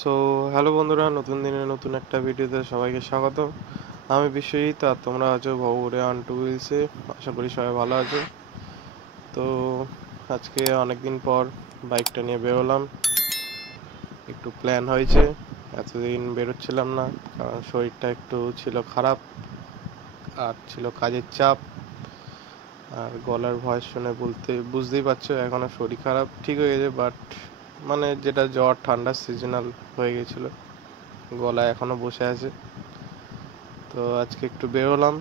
So hello বন্ধুরা, নতুন দিনে নতুন একটা ভিডিওতে সবাইকে স্বাগত। আমি বিশ্বজিৎ, আর তোমরা আছো ভবঘুরে অন টু হুইলসে। আশা করি সবাই ভালো আছো। তো আজকে অনেকদিন পর বাইকটা নিয়ে বেরোলাম। একটু প্ল্যান হয়েছে, এতদিন বেরোচ্ছিলাম না কারণ শরীরটা একটু ছিল খারাপ, আর ছিল কাজের চাপ, আর গলার ভয়েস শুনে বুঝতেই পারছো এখনো শরীর খারাপ। ঠিক হয়ে গেছে, বাট মানে যেটা জ্বর ঠান্ডা সিজনাল হয়ে গেছিলো, গলায় এখনো বসে আছে। তো আজকে একটু বেরোলাম,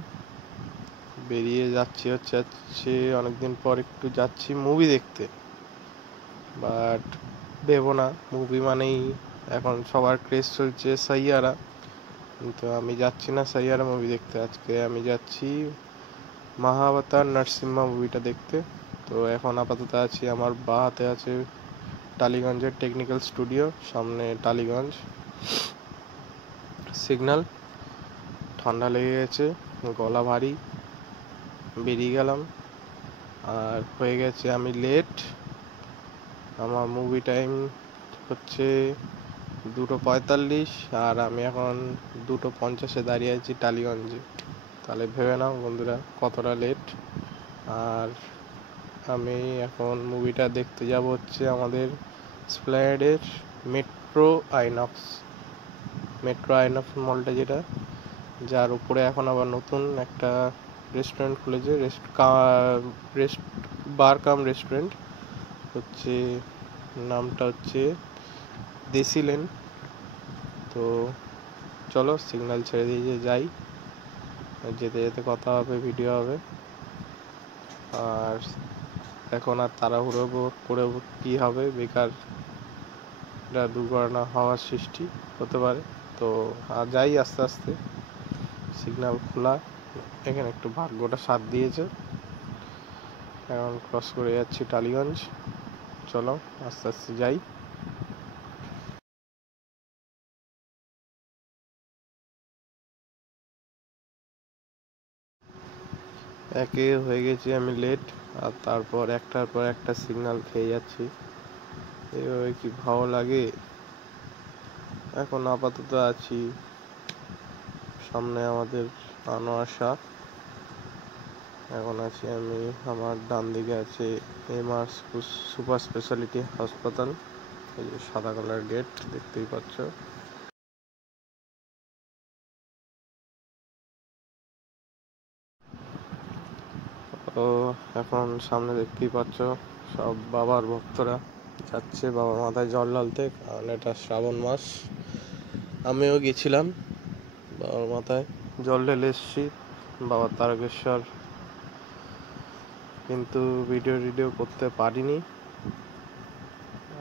বেরিয়ে যাচ্ছি অনেকদিন পর একটু যাচ্ছি মুভি দেখতে। বাট ভেবো না, মুভি মানেই এখন সবার ক্রেজ চলছে সাইয়ারা, কিন্তু আমি যাচ্ছি না সাইয়ারা মুভি দেখতে। আজকে আমি যাচ্ছি মহাবতার নরসিম্হা মুভিটা দেখতে। তো এখন আপাতত আছি, আমার বাঁ হাতে আছে টালিগঞ্জের টেকনিক্যাল স্টুডিও, সামনে টালিগঞ্জ সিগন্যাল। ঠান্ডা লেগে গেছে, গলা ভারী, বেরিয়ে গেলাম। আর হয়ে গেছে আমি লেট। আমার মুভি টাইম হচ্ছে 2:45, আর আমি এখন 2:50-এ দাঁড়িয়ে আছি টালিগঞ্জে। তাহলে ভেবে নাও বন্ধুরা কতটা লেট। আর আমি এখন মুভিটা দেখতে যাব হচ্ছে আমাদের স্প্ল্যানেডের মেট্রো আইনক্স মলটা, যার উপরে এখন আবার নতুন একটা রেস্টুরেন্ট খুলেছে, বার কাম রেস্টুরেন্ট হচ্ছে, নামটা হচ্ছে দেশি লেন। তো চলো সিগন্যাল ছেড়ে দিয়ে যাই, যেতে যেতে কথা হবে, ভিডিও হবে। আর এখন আর তাড়াহুড়ো করে কী হবে, বেকার দুর্ঘটনা হওয়ার সৃষ্টি হতে পারে। তো আর যাই আস্তে আস্তে, সিগন্যাল খোলা, এখানে একটু ভাগ্যটা সাথ দিয়েছে। এখন ক্রস করে যাচ্ছি টালিগঞ্জ। চলো আস্তে আস্তে যাই। একে হয়ে গেছি আমি লেট, আর তারপর একটার পর একটা সিগন্যাল খেয়ে যাচ্ছি। এভাবে কি ভালো লাগে। এখন আপাতত আছি সামনে আমাদের আনোয়ার শাহ। এখন আছি আমি, আমার ডান দিকে আছে এমআর সুপার স্পেশালিটি হাসপাতাল। এই যে সাদা কালার গেট দেখতেই পাচ্ছ। তো এখন সামনে দেখতেই পাচ্ছ সব বাবার ভক্তরা যাচ্ছে বাবার মাথায় জল ঢালতে, কারণ এটা শ্রাবণ মাস। আমিও গেছিলাম বাবার মাথায় জল ঢেলে এসেছি, বাবার তারকেশ্বর, কিন্তু ভিডিও করতে পারিনি।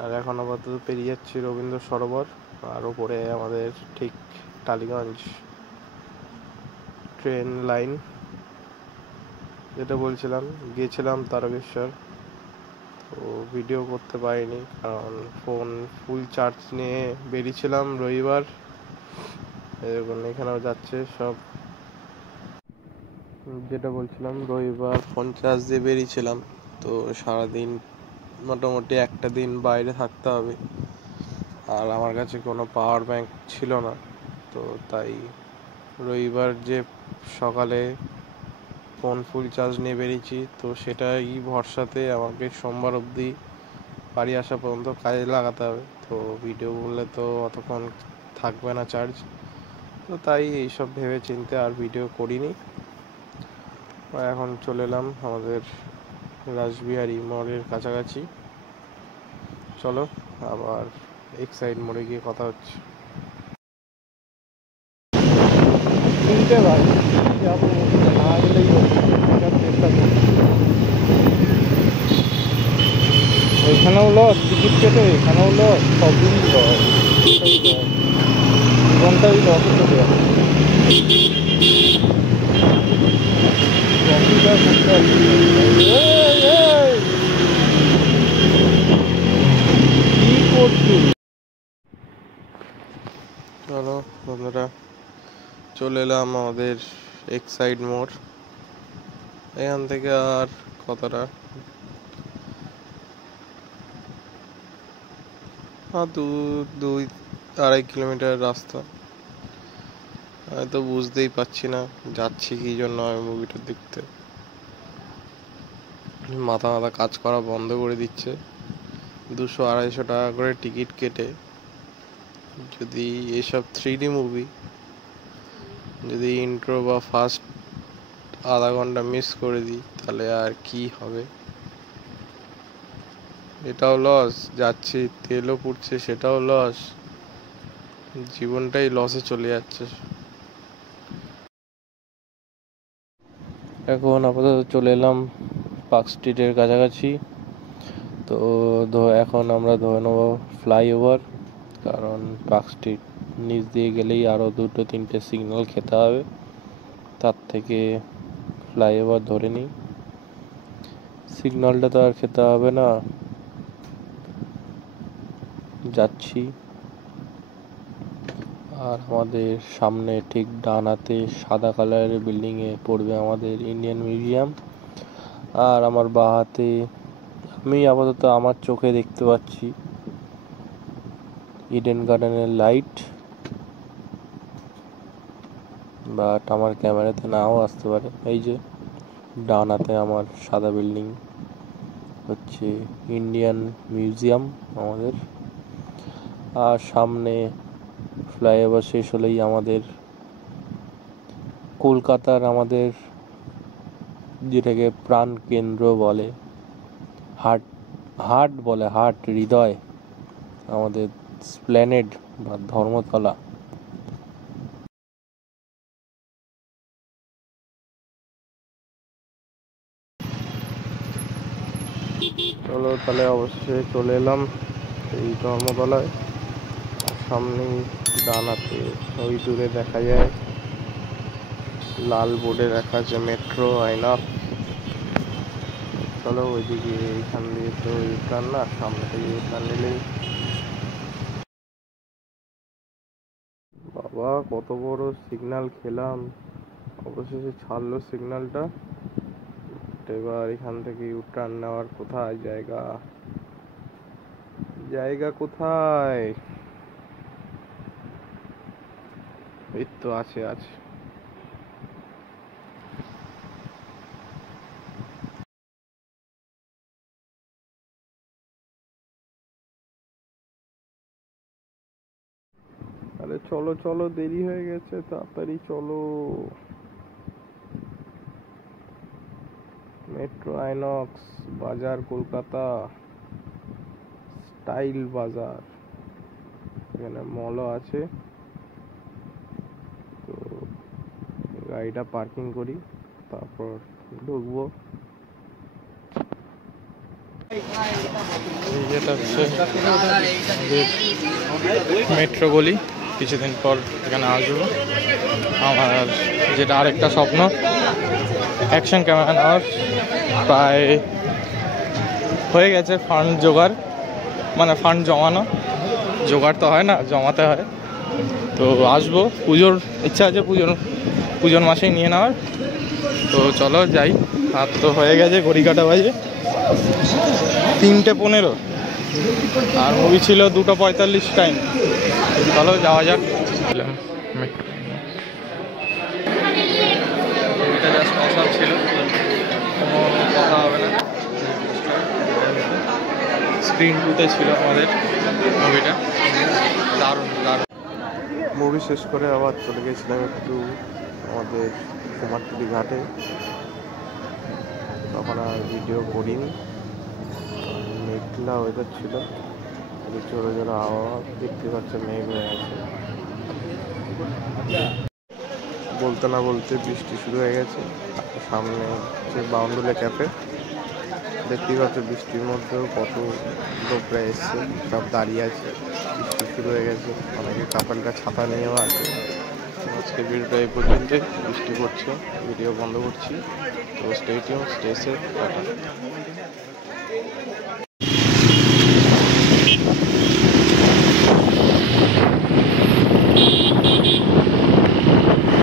আর এখন আপাতত পেরিয়ে যাচ্ছি রবীন্দ্র সরোবর, আর ওপরে আমাদের ঠিক টালিগঞ্জ ট্রেন লাইন। যেটা বলছিলাম, গিয়েছিলাম তারকেশ্বর, তো ভিডিও করতে পারিনি কারণ ফোন ফুল চার্জ নিয়ে বেরিয়েছিলাম রবিবার। এরকম এখানেও যাচ্ছে সব, যেটা বলছিলাম রবিবার ফোন চার্জ দিয়ে বেরিয়েছিলাম। তো সারাদিন মোটামুটি একটা দিন বাইরে থাকতে হবে, আর আমার কাছে কোনো পাওয়ার ব্যাংক ছিল না। তো তাই রবিবার যে সকালে ফোন ফুল চার্জ নিয়ে বেরিয়েছি, তো সেটাই ভরসাতে আমাকে সোমবার অবধি বাড়ি আসা পর্যন্ত কাজে লাগাতে হবে। তো ভিডিও বললে তো অতক্ষণ থাকবে না চার্জ, তো তাই এইসব ভেবে চিন্তে আর ভিডিও করিনি। এখন চলে এলাম আমাদের রাসবিহারী মোড়ের কাছাকাছি। চলো আবার এক্সাইড মোড়ে গিয়ে কথা হচ্ছে। ওইখানেও লস, টিকিট কেটে এখানেও লস, সবই লস, জীবনটাই লস চলে যাবে। চলো বন্ধুরা, চলে এলাম আমাদের এক্সাইড মোড়। এখান থেকে আর কতটা, 2-2.5 কিলোমিটার রাস্তা। আমি তো বুঝতেই পারছি না যাচ্ছি কি জন্য আমি মুভিটা দেখতে। মাথা মাথা কাজ করা বন্ধ করে দিচ্ছে। 200-250 টাকা করে টিকিট কেটে যদি এসব 3D মুভি, যদি ইন্ট্রো বা ফার্স্ট আধা ঘন্টা মিস করে দিই তাহলে আর কি হবে। এটাও লস, যাচ্ছি তেলও পুড়ছে সেটাও লস, জীবনটাই লসে চলে যাচ্ছে। এখন আপাতত চলে এলাম পার্ক স্ট্রিটের কাছাকাছি। তো এখন আমরা ধরে নেবো ফ্লাইওভার, কারণ পার্ক স্ট্রিট নিচ দিয়ে গেলেই আরও 2-3টে সিগন্যাল খেতে হবে, তার থেকে ফ্লাইওভার ধরে নিই। সিগন্যালটা তো আর খেতে হবে না, যাচ্ছি। আর আমাদের সামনে ঠিক ডান হাতে সাদা কালারের বিল্ডিংয়ে পড়বে আমাদের ইন্ডিয়ান মিউজিয়াম। আর আমার বাঁ হাতে আমি আপাতত আমার চোখে দেখতে পাচ্ছি ইডেন গার্ডেনের লাইট, বাট আমার ক্যামেরাতে নাও আসতে পারে। এই যে ডান হাতে আমার সাদা বিল্ডিং হচ্ছে ইন্ডিয়ান মিউজিয়াম আমাদের। আর সামনে ফ্লাইওভার শেষ হলেই আমাদের কলকাতার আমাদের যেটাকে প্রাণ কেন্দ্র বলে, হার্ট বলে, হৃদয়, আমাদের স্প্ল্যানেড বা ধর্মতলা। চলো তাহলে অবশ্যই চলে এলাম এই ধর্মতলায়। সামনেই ডান হাতে ওই দূরে দেখা যায় লাল বোর্ডে লেখা আছে মেট্রো আইনক্স। চলো ওইদিকে, এইখান দিয়ে তো ইউটার্ন না, সামনে থেকে ইউটার্ন নিলেই। বাবা কত বড় সিগন্যাল খেলাম, অবশেষে ছাড়লো সিগন্যালটা। এবার এখান থেকে ইউটার্ন নেওয়ার কোথায় জায়গা কোথায়? এই তো আছে। আরে চলো দেরি হয়ে গেছে, তাড়াতাড়ি চলো। মেট্রো আইনক্স বাজার, কলকাতা স্টাইল বাজার। এখানে মলও আছে, তো গাড়িটা পার্কিং করি, তারপর ঢুকবো। যেটা হচ্ছে মেট্রো গলি, কিছুদিন পর এখানে আসবো। আমার যেটা আরেকটা স্বপ্ন, অ্যাকশন ক্যামেরা নেওয়ার, প্রায় হয়ে গেছে ফান্ড জোগাড়, মানে ফান্ড জোগাড় তো হয় না, জমাতে হয়। তো আসবো, পুজোর ইচ্ছা আছে, পুজোর মাসেই নিয়ে নেওয়ার। তো চলো যাই। আর তো হয়ে গেছে, ঘড়ি কাটা বাজে 3:15, আর মুভি ছিল 2:45 টাইম। চলো যাওয়া যাক। মুভিটা জাস্ট অসাম ছিল, কোনো কথা হবে না। স্ক্রিন 2-তে ছিল আমাদের মুভিটা, দারুণ। মুভি শেষ করে আবার চলে গেছিলাম একটু আমাদের কুমারটুলি ঘাটে, তখন আর ভিডিও করিনি, মেঘলা ওয়েদার ছিল, জোরে আবহাওয়া, দেখতে পাচ্ছে মেঘ হয়ে আছে। বলতে না বলতে বৃষ্টি শুরু হয়ে গেছে। সামনে হচ্ছে বাউন্ডুলে ক্যাফে, দেখতেই পাচ্ছ বৃষ্টির মধ্যেও কত লোকরা এসছে, সব দাঁড়িয়ে আছে। বৃষ্টি শুরু হয়ে গেছে, অনেকে কাপড়টা ছাতা নিয়েও আছে। আজকে ভিডিওটা এই পর্যন্তই, বৃষ্টি পড়ছে, ভিডিও বন্ধ করছি। তো stay tune, stay safe, tata.